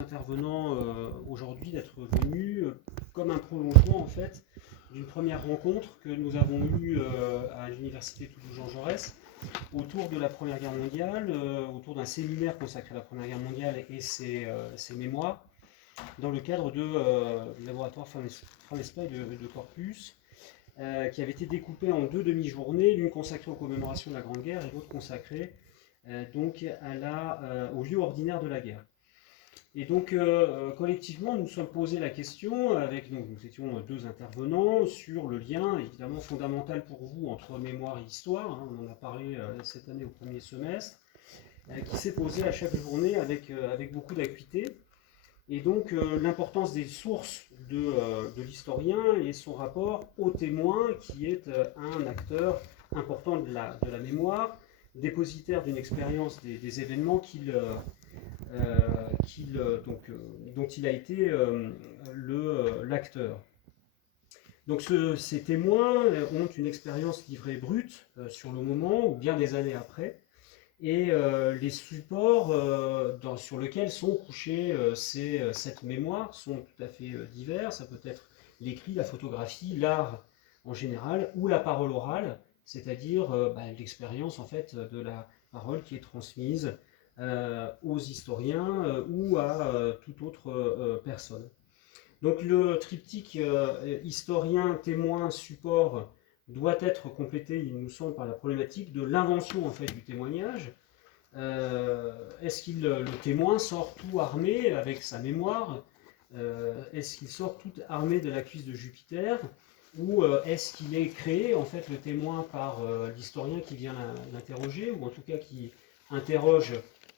Intervenant aujourd'hui d'être venu comme un prolongement en fait d'une première rencontre que nous avons eue à l'université Toulouse-Jean Jaurès autour de la Première Guerre mondiale, autour d'un séminaire consacré à la Première Guerre mondiale et ses mémoires, dans le cadre du laboratoire Framespa de Corpus, qui avait été découpé en deux demi-journées, l'une consacrée aux commémorations de la Grande Guerre et l'autre consacrée donc au lieu ordinaire de la guerre. Et donc, collectivement, nous nous sommes posé la question, nous étions deux intervenants, sur le lien, évidemment fondamental pour vous, entre mémoire et histoire, hein, on en a parlé cette année au premier semestre, qui s'est posé à chaque journée avec beaucoup d'acuité. Et donc, l'importance des sources de l'historien et son rapport au témoin, qui est un acteur important de la mémoire, dépositaire d'une expérience des événements dont il a été l'acteur. Donc ces témoins ont une expérience livrée brute sur le moment ou bien des années après, et les supports sur lesquels sont couchés cette mémoire sont tout à fait divers. Ça peut être l'écrit, la photographie, l'art en général, ou la parole orale, c'est-à-dire l'expérience en fait de la parole qui est transmise aux historiens ou à toute autre personne. Donc le triptyque historien, témoin, support doit être complété, il nous semble, par la problématique de l'invention en fait du témoignage. Est-ce que le témoin sort tout armé avec sa mémoire? Est-ce qu'il sort tout armé de la cuisse de Jupiter? Ou est-ce qu'il est créé en fait le témoin par l'historien qui vient l'interroger, ou en tout cas qui interroge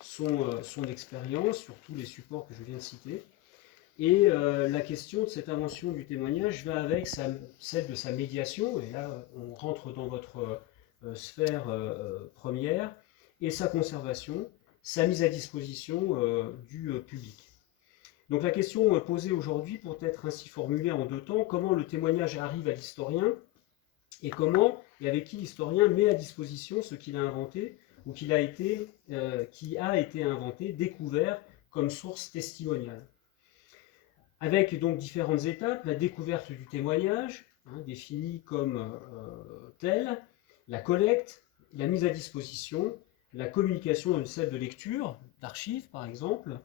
son expérience sur tous les supports que je viens de citer? Et la question de cette invention du témoignage va avec celle de sa médiation, et là on rentre dans votre sphère première, et sa conservation, sa mise à disposition du public. Donc la question posée aujourd'hui peut être ainsi formulée en deux temps: comment le témoignage arrive à l'historien, et comment et avec qui l'historien met à disposition ce qu'il a inventé, ou qui a été inventé, découvert comme source testimoniale. Avec donc différentes étapes: la découverte du témoignage, définie comme telle, la collecte, la mise à disposition, la communication dans une salle de lecture, d'archives par exemple,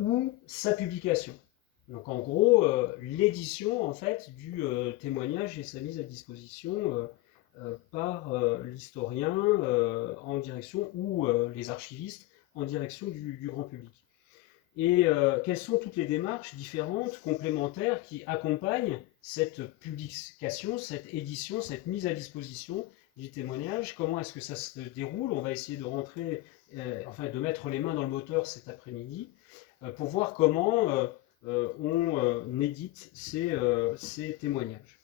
ou sa publication. Donc en gros, l'édition en fait du témoignage et sa mise à disposition par l'historien en direction, ou les archivistes en direction du grand public. Et quelles sont toutes les démarches différentes, complémentaires, qui accompagnent cette publication, cette édition, cette mise à disposition du témoignage? Comment est-ce que ça se déroule? On va essayer de rentrer, de mettre les mains dans le moteur cet après-midi, pour voir comment on édite ces témoignages.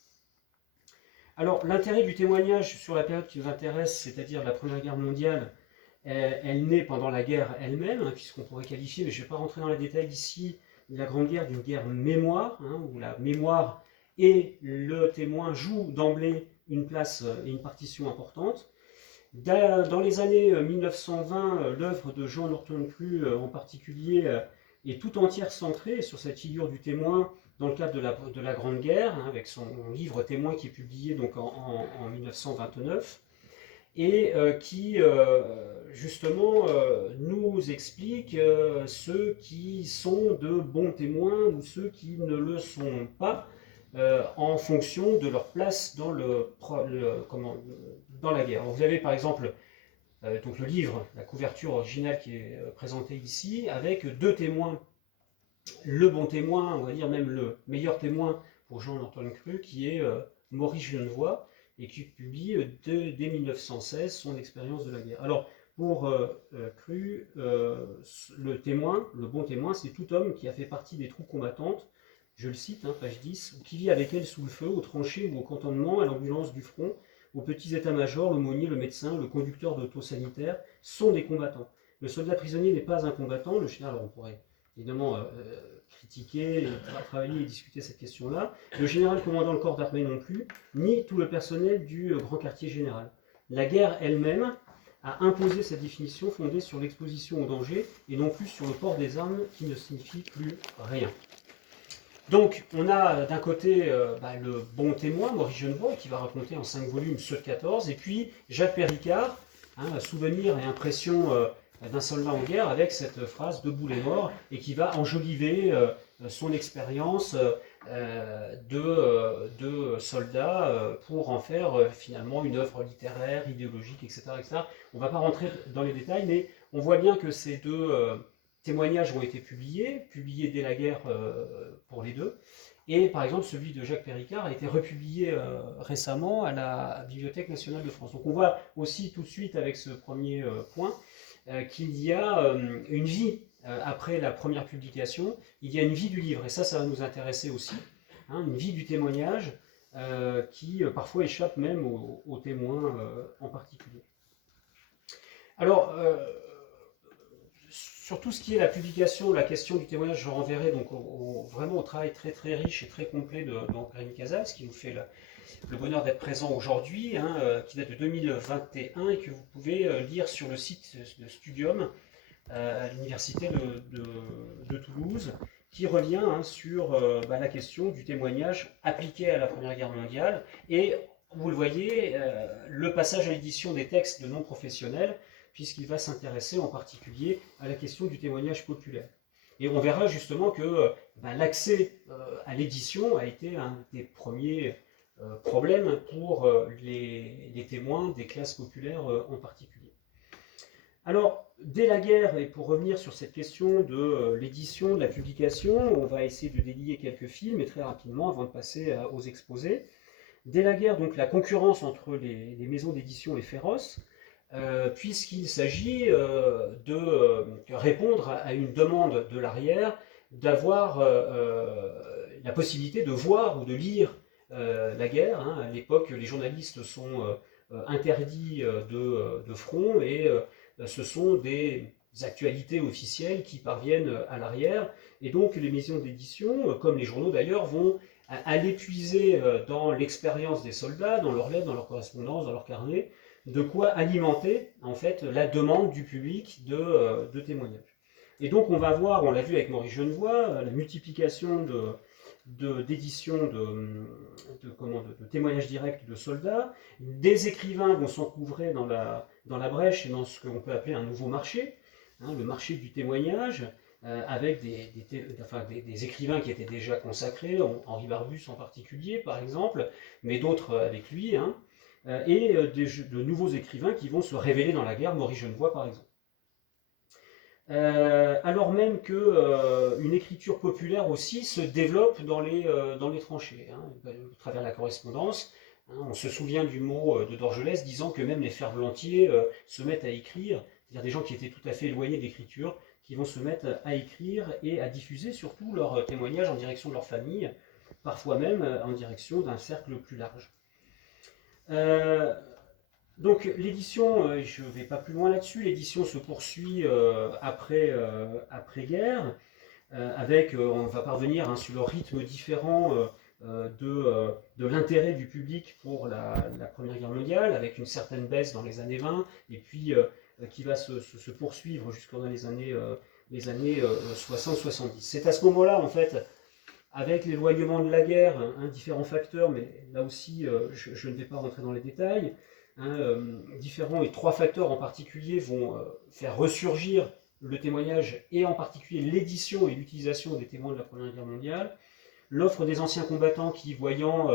Alors, l'intérêt du témoignage sur la période qui nous intéresse, c'est-à-dire la Première Guerre mondiale, elle naît pendant la guerre elle-même, puisqu'on pourrait qualifier, mais je ne vais pas rentrer dans les détails ici, la Grande Guerre d'une guerre mémoire, où la mémoire et le témoin jouent d'emblée une place et une partition importante. Dans les années 1920, l'œuvre de Jean Norton Crue en particulier est tout entière centrée sur cette figure du témoin dans le cadre de la Grande Guerre, avec son livre Témoin qui est publié donc en 1929, et qui justement nous explique ceux qui sont de bons témoins ou ceux qui ne le sont pas, en fonction de leur place dans la guerre. Alors vous avez par exemple donc le livre, la couverture originale qui est présentée ici, avec deux témoins. Le bon témoin, on va dire même le meilleur témoin pour Jean Norton Crue, qui est Maurice Genevoix, et qui publie dès 1916 son expérience de la guerre. Alors, pour Crue, le bon témoin, c'est tout homme qui a fait partie des troupes combattantes, je le cite, page 10, ou qui vit avec elles sous le feu, aux tranchées ou au cantonnement, à l'ambulance du front, aux petits états-majors, l'aumônier, le médecin, le conducteur d'auto-sanitaire, sont des combattants. Le soldat prisonnier n'est pas un combattant, le général, on pourrait évidemment critiquer, travailler et discuter cette question-là. Le général commandant le corps d'armée non plus, ni tout le personnel du grand quartier général. La guerre elle-même a imposé cette définition fondée sur l'exposition au danger et non plus sur le port des armes qui ne signifie plus rien. Donc, on a d'un côté le bon témoin, Maurice Genevoix, qui va raconter en 5 volumes ceux de 14, et puis Jacques Péricard, souvenir et impression d'un soldat en guerre, avec cette phrase debout les morts, et qui va enjoliver son expérience de soldat pour en faire finalement une œuvre littéraire, idéologique, etc. etc. On ne va pas rentrer dans les détails, mais on voit bien que ces deux témoignages ont été publiés dès la guerre pour les deux. Et par exemple, celui de Jacques Péricard a été republié récemment à la Bibliothèque nationale de France. Donc on voit aussi tout de suite avec ce premier point qu'il y a une vie après la première publication, il y a une vie du livre. Et ça va nous intéresser aussi, une vie du témoignage qui parfois échappe même aux témoins en particulier. Alors, sur tout ce qui est la publication, la question du témoignage, je renverrai donc vraiment au travail très très riche et très complet de Rémi Casals, qui nous fait le bonheur d'être présent aujourd'hui, qui date de 2021 et que vous pouvez lire sur le site de Studium à l'université de Toulouse, qui revient sur la question du témoignage appliqué à la Première Guerre mondiale. Et vous le voyez, le passage à l'édition des textes de non-professionnels, puisqu'il va s'intéresser en particulier à la question du témoignage populaire. Et on verra justement que l'accès à l'édition a été un des premiers problèmes pour les témoins des classes populaires en particulier. Alors, dès la guerre, et pour revenir sur cette question de l'édition, de la publication, on va essayer de délier quelques films, et très rapidement, avant de passer aux exposés. Dès la guerre, donc, la concurrence entre les maisons d'édition est féroce, puisqu'il s'agit de répondre à une demande de l'arrière, d'avoir la possibilité de voir ou de lire la guerre. À l'époque, les journalistes sont interdits de front, et ce sont des actualités officielles qui parviennent à l'arrière, et donc les maisons d'édition, comme les journaux d'ailleurs, vont aller puiser dans l'expérience des soldats, dans leurs lettres, dans leurs correspondances, dans leurs carnets, de quoi alimenter en fait la demande du public de témoignages. Et donc on va voir, on l'a vu avec Maurice Genevoix, la multiplication d'éditions de témoignages directs de soldats. Des écrivains vont s'engouffrer dans la brèche et dans ce qu'on peut appeler un nouveau marché, le marché du témoignage, avec des écrivains qui étaient déjà consacrés, Henri Barbus en particulier par exemple, mais d'autres avec lui, et de nouveaux écrivains qui vont se révéler dans la guerre, Maurice Genevoix par exemple. Alors même qu'une écriture populaire aussi se développe dans les tranchées, à travers la correspondance. On se souvient du mot de Dorgelès disant que même les ferblantiers se mettent à écrire, c'est-à-dire des gens qui étaient tout à fait éloignés de l'écriture, qui vont se mettre à écrire et à diffuser surtout leurs témoignages en direction de leur famille, parfois même en direction d'un cercle plus large. Donc l'édition, je ne vais pas plus loin là-dessus, l'édition se poursuit après-guerre, avec, on va parvenir sur le rythme différent de l'intérêt du public pour la Première Guerre mondiale, avec une certaine baisse dans les années 20, et puis qui va se poursuivre jusqu'aux les années 60-70. C'est à ce moment-là, en fait, avec l'éloignement de la guerre, différents facteurs, mais là aussi, je ne vais pas rentrer dans les détails, différents et trois facteurs en particulier vont faire ressurgir le témoignage, et en particulier l'édition et l'utilisation des témoins de la Première Guerre mondiale. L'offre des anciens combattants qui, voyant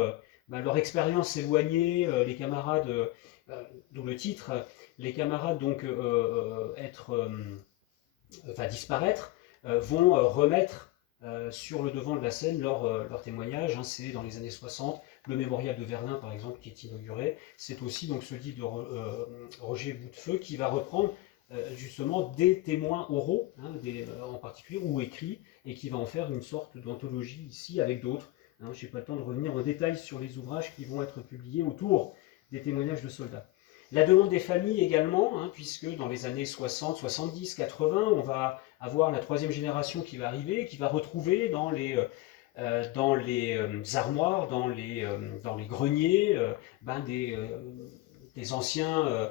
leur expérience s'éloigner, les camarades, d'où le titre, les camarades donc disparaître, vont remettre sur le devant de la scène leur témoignage. C'est dans les années 60, le mémorial de Verdun par exemple qui est inauguré. C'est aussi donc ce livre de Roger Boutefeu qui va reprendre justement des témoins oraux, en particulier, ou écrits, et qui va en faire une sorte d'anthologie ici avec d'autres. Je n'ai pas le temps de revenir en détail sur les ouvrages qui vont être publiés autour des témoignages de soldats. La demande des familles également, puisque dans les années 60, 70, 80, on va avoir la troisième génération qui va arriver, qui va retrouver dans les armoires, dans les greniers, des anciens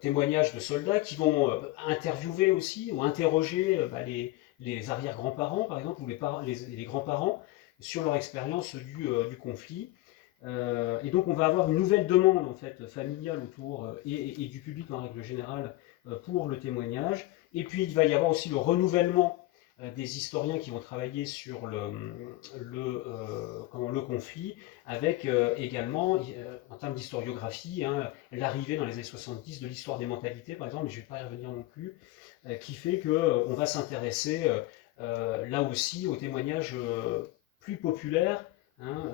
témoignages de soldats qui vont interviewer aussi ou interroger les arrière-grands-parents, par exemple, ou les grands-parents sur leur expérience du conflit. Et donc on va avoir une nouvelle demande en fait familiale autour et du public en règle générale pour le témoignage. Et puis il va y avoir aussi le renouvellement des historiens qui vont travailler sur le conflit, avec également, en termes d'historiographie, hein, l'arrivée dans les années 70 de l'histoire des mentalités, par exemple, mais je ne vais pas y revenir non plus, qui fait qu'on va s'intéresser là aussi aux témoignages plus populaires, hein,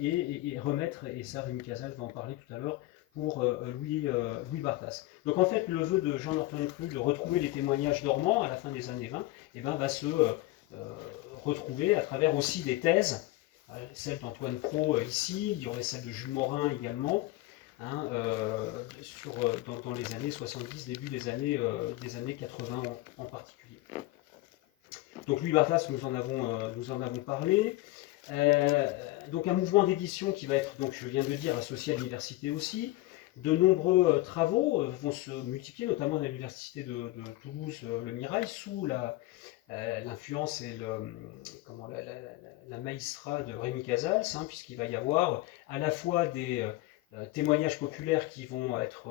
et remettre, et ça Rémi Casals va en parler tout à l'heure, pour Louis Barthas. Donc en fait, le vœu de Jean Norton Creux de retrouver les témoignages normands à la fin des années 20 eh ben, va se retrouver à travers aussi des thèses, celle d'Antoine Pro ici, il y aurait celle de Jules Morin également, hein, dans les années 70, début des années 80 en particulier. Donc Louis Barthas, nous en avons parlé. Donc un mouvement d'édition qui va être, donc je viens de dire, associé à l'université aussi. De nombreux travaux vont se multiplier, notamment à l'université de Toulouse, le Mirail, sous l'influence et la maïstra de Rémi Casals, hein, puisqu'il va y avoir à la fois des témoignages populaires qui vont être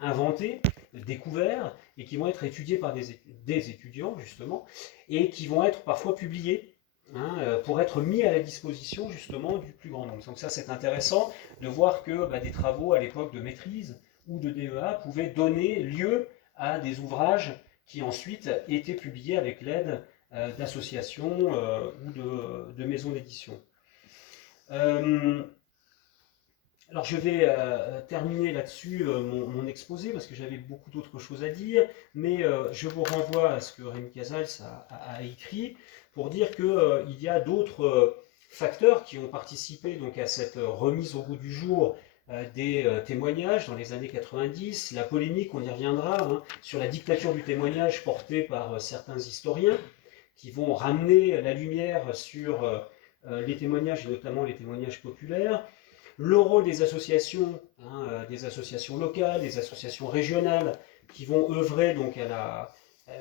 inventés, découverts, et qui vont être étudiés par des étudiants, justement, et qui vont être parfois publiés, hein, pour être mis à la disposition justement du plus grand nombre. Donc ça c'est intéressant de voir que des travaux à l'époque de maîtrise ou de DEA pouvaient donner lieu à des ouvrages qui ensuite étaient publiés avec l'aide d'associations ou de maisons d'édition. Alors je vais terminer là-dessus mon exposé parce que j'avais beaucoup d'autres choses à dire, mais je vous renvoie à ce que Rémi Casals a écrit pour dire qu'il y a d'autres facteurs qui ont participé donc, à cette remise au goût du jour des témoignages dans les années 90, la polémique, on y reviendra, hein, sur la dictature du témoignage portée par certains historiens qui vont ramener la lumière sur les témoignages et notamment les témoignages populaires. Le rôle des associations, hein, des associations locales, des associations régionales, qui vont œuvrer donc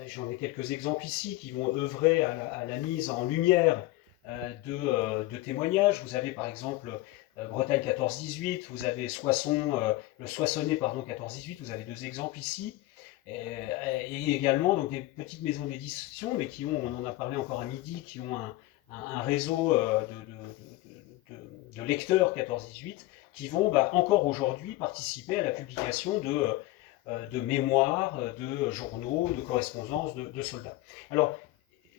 j'en ai quelques exemples ici, qui vont œuvrer à la mise en lumière de témoignages. Vous avez par exemple Bretagne 14-18, vous avez le Soissonnais 14-18, vous avez deux exemples ici. Et également donc, des petites maisons d'édition, mais qui ont, on en a parlé encore à midi, qui ont un réseau de lecteurs 14-18 qui vont encore aujourd'hui participer à la publication de mémoires, de journaux, de correspondances de soldats. Alors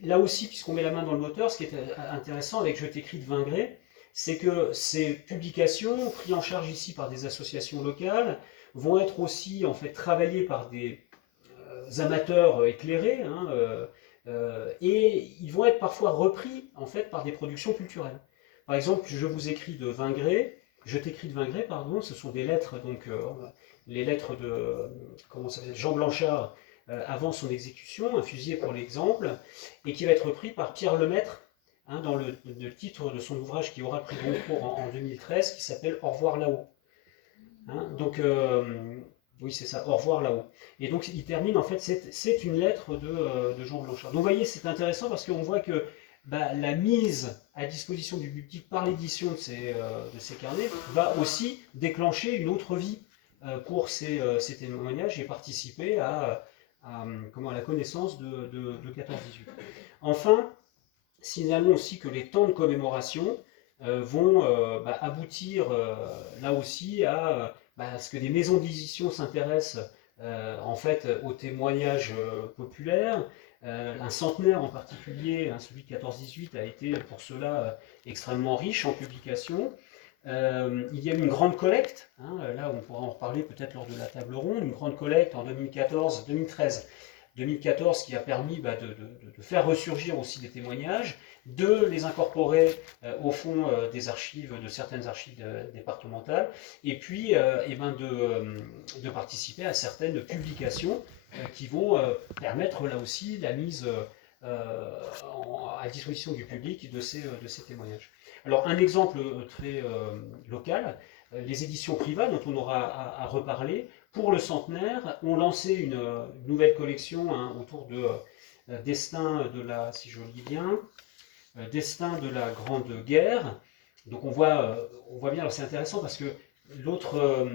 là aussi, puisqu'on met la main dans le moteur, ce qui est intéressant avec Je t'écris de Vingré, c'est que ces publications, prises en charge ici par des associations locales, vont être aussi en fait travaillées par des amateurs éclairés, hein, et ils vont être parfois repris en fait par des productions culturelles. Par exemple, Je vous écris de Vingré, Je t'écris de Vingré, pardon, ce sont des lettres, donc les lettres de Jean Blanchard avant son exécution, un fusillé pour l'exemple, et qui va être repris par Pierre Lemaître, hein, dans le titre de son ouvrage qui aura le prix Goncourt en 2013, qui s'appelle Au revoir là-haut. Hein, donc, oui, c'est ça, Au revoir là-haut. Et donc, il termine, en fait, c'est une lettre de Jean Blanchard. Donc, vous voyez, c'est intéressant parce qu'on voit que la mise à disposition du public par l'édition de ces carnets va aussi déclencher une autre vie pour ces témoignages et participer à la connaissance de 14-18. Enfin, signalons aussi que les temps de commémoration vont aboutir là aussi à ce que des maisons d'édition s'intéressent en fait aux témoignages populaires. Un centenaire en particulier, hein, celui de 14-18, a été pour cela extrêmement riche en publications. Il y a eu une grande collecte, hein, là on pourra en reparler peut-être lors de la table ronde, une grande collecte en 2013 qui a permis de faire ressurgir aussi des témoignages, de les incorporer au fond des archives, de certaines archives départementales, et puis de participer à certaines publications qui vont permettre là aussi la mise à disposition du public de ces témoignages. Alors un exemple très local, les éditions Privat, dont on aura à reparler, pour le centenaire, ont lancé une nouvelle collection hein, autour de Destin de la, si je le dis bien, Destin de la Grande Guerre. Donc on voit bien, alors c'est intéressant parce que l'autre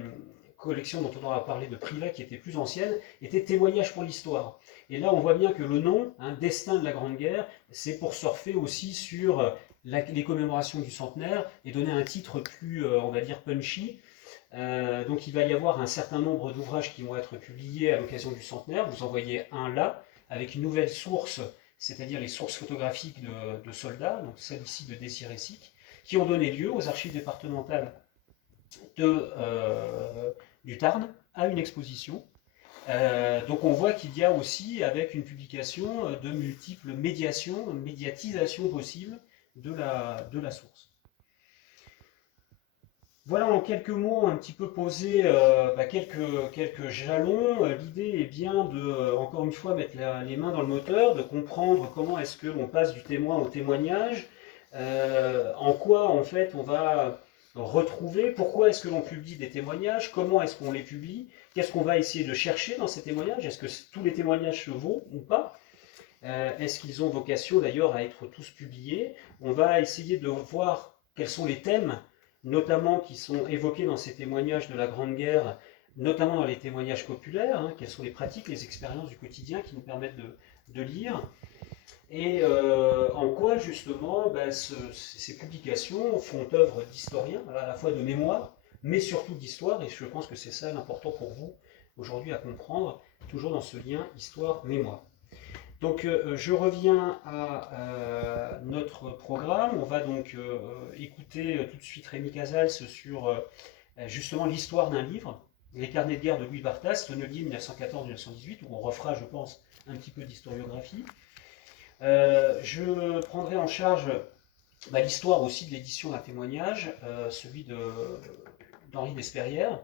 collection dont on aura parlé de Privat, qui était plus ancienne, était Témoignage pour l'histoire. Et là on voit bien que le nom, hein, Destin de la Grande Guerre, c'est pour surfer aussi sur les commémorations du centenaire et donner un titre plus, on va dire, punchy. Donc il va y avoir un certain nombre d'ouvrages qui vont être publiés à l'occasion du centenaire. Vous en voyez un là, avec une nouvelle source, c'est-à-dire les sources photographiques de soldats, donc celle ici de Désiré Sic, qui ont donné lieu aux archives départementales du Tarn à une exposition. Donc on voit qu'il y a aussi, avec une publication, de multiples médiatisations possibles de la source. Voilà en quelques mots un petit peu poser quelques jalons. L'idée est bien de, encore une fois, mettre les mains dans le moteur, de comprendre comment est-ce que l'on passe du témoin au témoignage, en quoi en fait on va retrouver, pourquoi est-ce que l'on publie des témoignages, comment est-ce qu'on les publie, qu'est-ce qu'on va essayer de chercher dans ces témoignages, est-ce que tous les témoignages se vaut ou pas, est-ce qu'ils ont vocation d'ailleurs à être tous publiés. On va essayer de voir quels sont les thèmes notamment qui sont évoqués dans ces témoignages de la Grande Guerre, notamment dans les témoignages populaires, hein, quelles sont les pratiques, les expériences du quotidien qui nous permettent de lire, et en quoi justement ces publications font œuvre d'historien, à la fois de mémoire, mais surtout d'histoire, et je pense que c'est ça l'important pour vous aujourd'hui à comprendre, toujours dans ce lien histoire-mémoire. Donc je reviens à notre programme. On va donc écouter tout de suite Rémi Casals sur justement l'histoire d'un livre, Les carnets de guerre de Louis Barthas, Tonnelier 1914-1918, où on refera, je pense, un petit peu d'historiographie. Je prendrai en charge l'histoire aussi de l'édition d'un témoignage, celui d'Henri Despérières.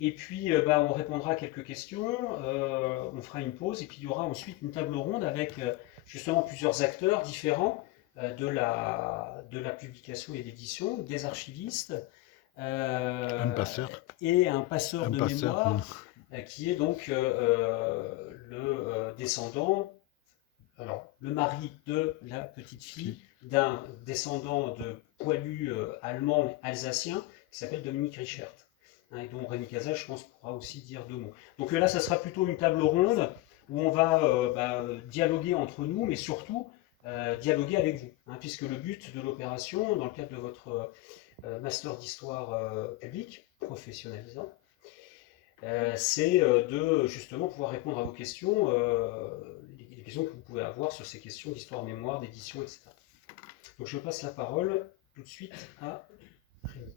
Et puis, on répondra à quelques questions, on fera une pause, et puis il y aura ensuite une table ronde avec justement plusieurs acteurs différents de la publication et l'édition, des archivistes Un passeur. et un passeur de passeur, mémoire qui est donc le descendant, alors le mari de la petite fille d'un descendant de poilu allemand alsacien qui s'appelle Dominique Richert. Et dont Rémi Casals, je pense, pourra aussi dire deux mots. Donc là, ça sera plutôt une table ronde où on va dialoguer entre nous, mais surtout dialoguer avec vous, hein, puisque le but de l'opération, dans le cadre de votre master d'histoire publique, professionnalisant, c'est de justement pouvoir répondre à vos questions, les questions que vous pouvez avoir sur ces questions d'histoire-mémoire, d'édition, etc. Donc je passe la parole tout de suite à Rémi.